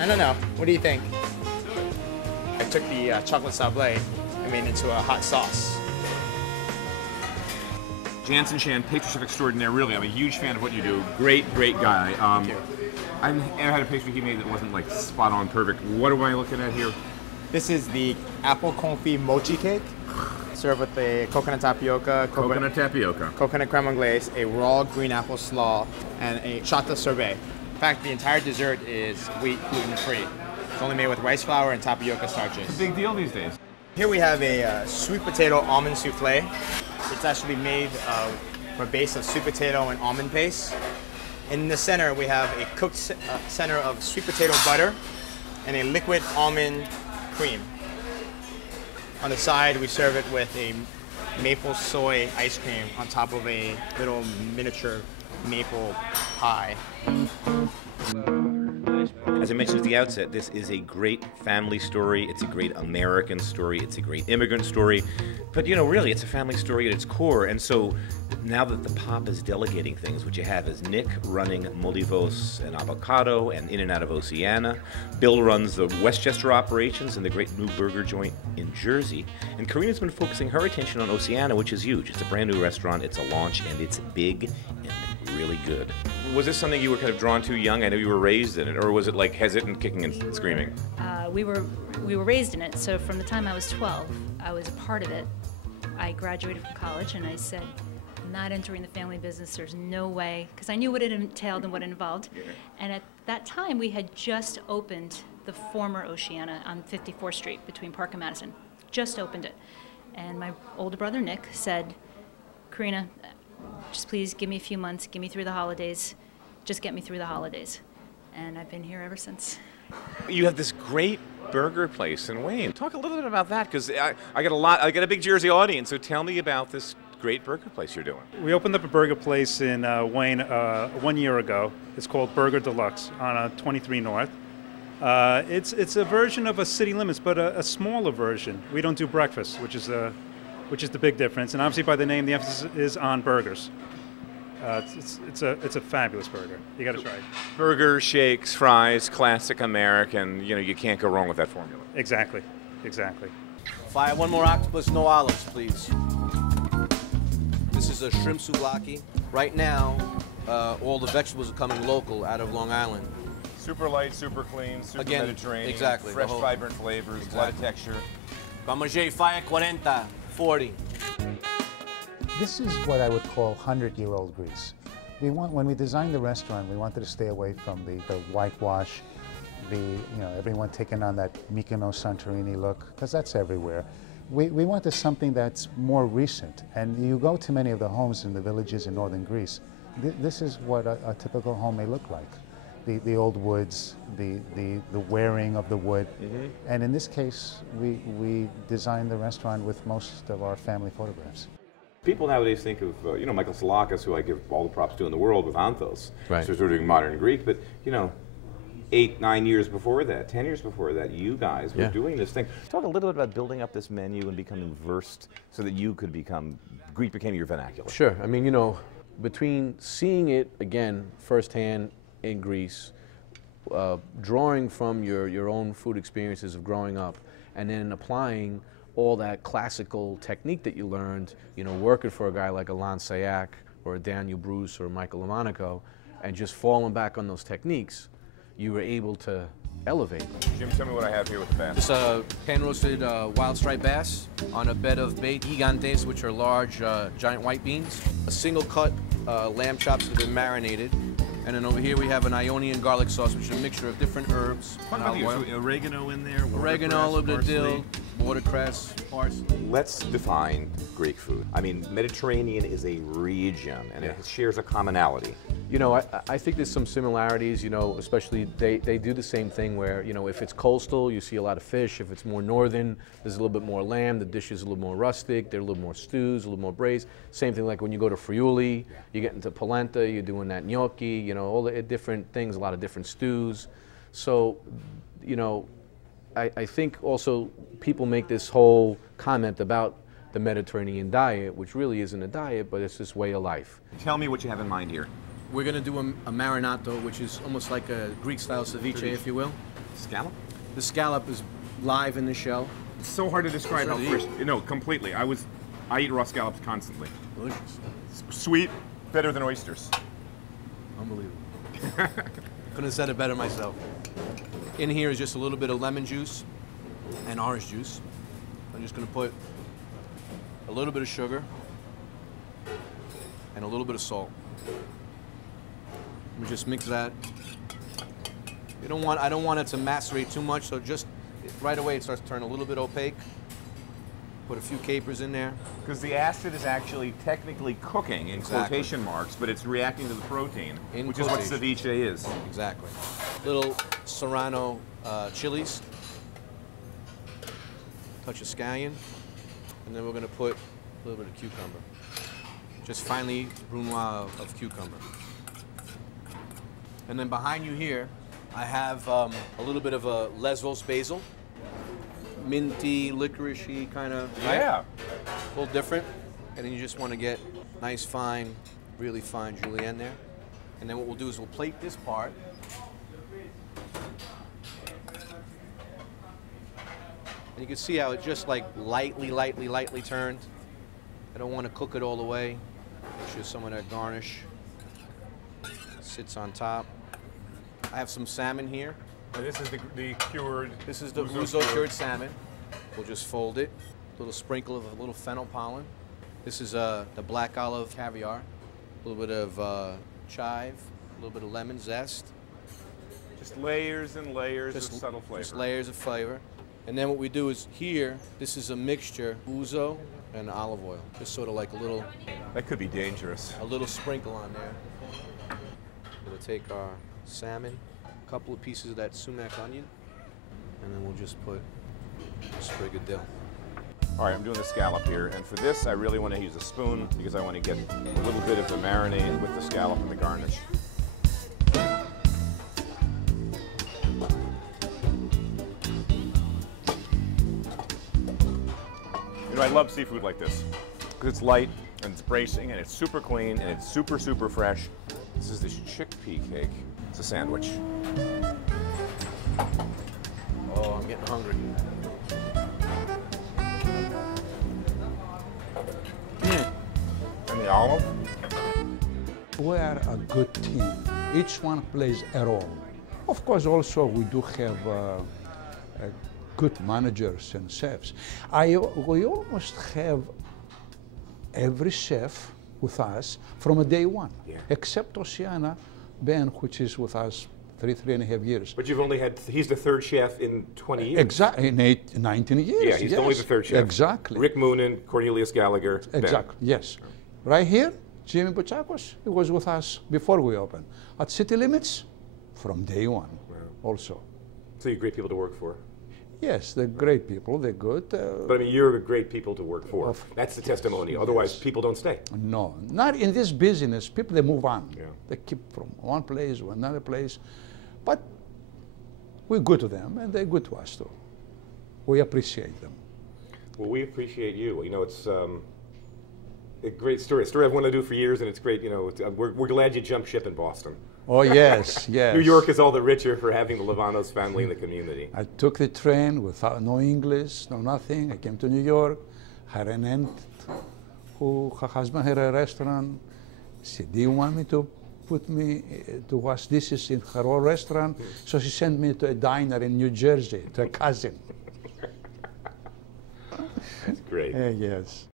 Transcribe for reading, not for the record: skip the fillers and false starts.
I don't know. What do you think? I took the chocolate sablé and made it into a hot sauce. Jansen Chan, pastry chef extraordinaire. Really, I'm a huge fan of what you do. Great guy. Thank you. I've never had a pastry he made that wasn't like spot on perfect. What am I looking at here? This is the apple confit mochi cake, served with a coconut tapioca, coconut creme anglaise, a raw green apple slaw, and a chata sorbet. In fact, the entire dessert is wheat gluten-free. It's only made with rice flour and tapioca starches. It's a big deal these days. Here we have a sweet potato almond souffle. It's actually made from a base of sweet potato and almond paste. In the center, we have a cooked center of sweet potato butter and a liquid almond cream. On the side, we serve it with a maple soy ice cream on top of a little miniature maple pie. As I mentioned at the outset, this is a great family story. It's a great American story. It's a great immigrant story. But, you know, really, it's a family story at its core. And so now that the Pop is delegating things, what you have is Nick running Molivos and Avocado and In and Out of Oceana. Bill runs the Westchester operations and the great new burger joint in Jersey. And Corina's been focusing her attention on Oceana, which is huge. It's a brand new restaurant, it's a launch, and it's big and really good. Was this something you were kind of drawn to young? I know you were raised in it, or was it like hesitant, kicking and screaming? We were raised in it, so from the time I was 12, I was a part of it. I graduated from college and I said, I'm not entering the family business, there's no way, because I knew what it entailed and what it involved. Yeah. And at that time, we had just opened the former Oceana on 54th Street between Park and Madison. Just opened it. And my older brother, Nick, said, Corina, just please give me a few months, get me through the holidays, just get me through the holidays. And I've been here ever since. You have this great burger place in Wayne. Talk a little bit about that, because I got a big Jersey audience, so tell me about this great burger place you're doing. We opened up a burger place in Wayne 1 year ago. It's called Burger Deluxe on 23 North. It's a version of a City Limits, but a smaller version. We don't do breakfast, which is the big difference. And obviously by the name, the emphasis is on burgers. It's a fabulous burger. You got to try it. Burgers, shakes, fries, classic American. You know, you can't go wrong with that formula. Exactly. Fire one more octopus, no olives, please. This is a shrimp souvlaki. Right now, all the vegetables are coming local out of Long Island. Super light, super clean, super Again, Mediterranean. exactly, Fresh, vibrant flavors, a lot of texture. Parmesan fire 40. This is what I would call 100-year-old Greece. When we designed the restaurant, we wanted to stay away from the whitewash, everyone taking on that Mykonos Santorini look, because that's everywhere. We wanted something that's more recent, and you go to many of the homes in the villages in northern Greece. This is what a typical home may look like. The old woods, the wearing of the wood, and in this case, we designed the restaurant with most of our family photographs. People nowadays think of, Michael Salakis, who I give all the props to in the world with Anthos. Right. So sort of doing modern Greek, but, 8, 9 years before that, 10 years before that, you guys were doing this thing. Talk a little bit about building up this menu and becoming versed so that you could Greek became your vernacular. Sure. I mean, between seeing it, again, firsthand in Greece, drawing from your own food experiences of growing up, and then applying all that classical technique that you learned, working for a guy like Alain Sayak or Daniel Bruce or Michael Lamonaco, and just falling back on those techniques, you were able to elevate. Jim, tell me what I have here with the bass. This pan-roasted wild striped bass on a bed of baked gigantes, which are large, giant white beans. A single cut lamb chops that have been marinated. And then over here we have an Ionian garlic sauce, which is a mixture of different herbs. What about you? So oregano in there? Oregano, a little bit of dill, watercress, parsley. Let's define Greek food. I mean, Mediterranean is a region, and it shares a commonality. I think there's some similarities, especially they do the same thing where, if it's coastal, you see a lot of fish. If it's more northern, there's a little bit more lamb. The dish is a little more rustic. There are a little more stews, a little more braised. Same thing like when you go to Friuli, you get into polenta, you're doing that gnocchi, all the different things, a lot of different stews. So, I think also people make this whole comment about the Mediterranean diet, which really isn't a diet, but it's this way of life. Tell me what you have in mind here. We're going to do a marinato, which is almost like a Greek-style ceviche, if you will. Scallop? The scallop is live in the shell. It's so hard to describe how It's fresh. really No, completely. I eat raw scallops constantly. Delicious. Sweet, better than oysters. Unbelievable. Couldn't have said it better myself. In here is just a little bit of lemon juice and orange juice. I'm just going to put a little bit of sugar and a little bit of salt. We just mix that. I don't want it to macerate too much, so just right away it starts to turn a little bit opaque. Put a few capers in there. Because the acid is actually technically cooking in quotation marks, but it's reacting to the protein, which is what ceviche is. Exactly. Little serrano chilies. Touch of scallion. And then we're going to put a little bit of cucumber. Just finely brunoise of cucumber. And then behind you here, I have a little bit of a Lesvos basil. Minty, licoricey kind of. Yeah. Right? A little different. And then you just want to get nice, fine, really fine julienne there. And then what we'll do is we'll plate this part. And you can see how it just like lightly turned. I don't want to cook it all the way. Make sure some of that garnish sits on top. I have some salmon here. And this is the cured. This is the ouzo cured salmon. We'll just fold it. A little sprinkle of a little fennel pollen. This is the black olive caviar. A little bit of chive. A little bit of lemon zest. Just layers and layers of subtle flavor. Just layers of flavor. And then what we do is here, this is a mixture, ouzo and olive oil. Just sort of like a little. That could be dangerous. A little sprinkle on there. We'll take our salmon, a couple of pieces of that sumac onion, and then we'll just put a sprig of dill. All right, I'm doing the scallop here, and for this I really want to use a spoon because I want to get a little bit of the marinade with the scallop and the garnish. You know, I love seafood like this because it's light and it's bracing and it's super clean and it's super fresh. This is the chickpea cake. It's a sandwich. Oh, I'm getting hungry. And the olive. We are a good team. Each one plays a role. Of course, also we do have good managers and chefs. We almost have every chef with us from day one, except Oceana, Ben, which is with us 3.5 years. But you've only had, he's the third chef in 20 years. Exactly, in 19 years. Yeah, he's only the third chef. Exactly. Rick Moonen, Cornelius Gallagher, Exactly, Ben. yes. Right here, Jimmy Bouchakos, he was with us before we opened. At City Limits, from day one, also. So you're great people to work for. Yes, they're great people, they're good. But I mean, you're great people to work for. That's the testimony. Otherwise, people don't stay. No, not in this business. People, they move on. Yeah. They keep from one place to another place. But we're good to them, and they're good to us, too. We appreciate them. Well, we appreciate you. You know, it's a great story. A story I've wanted to do for years, and it's great. You know, we're glad you jumped ship in Boston. Oh, yes, yes. New York is all the richer for having the Livanos family in the community. I took the train without no English, no nothing. I came to New York, had an aunt who, her husband had a restaurant. She said, do you want me to put me to wash dishes in her own restaurant? So she sent me to a diner in New Jersey, to a cousin. That's great. Yes.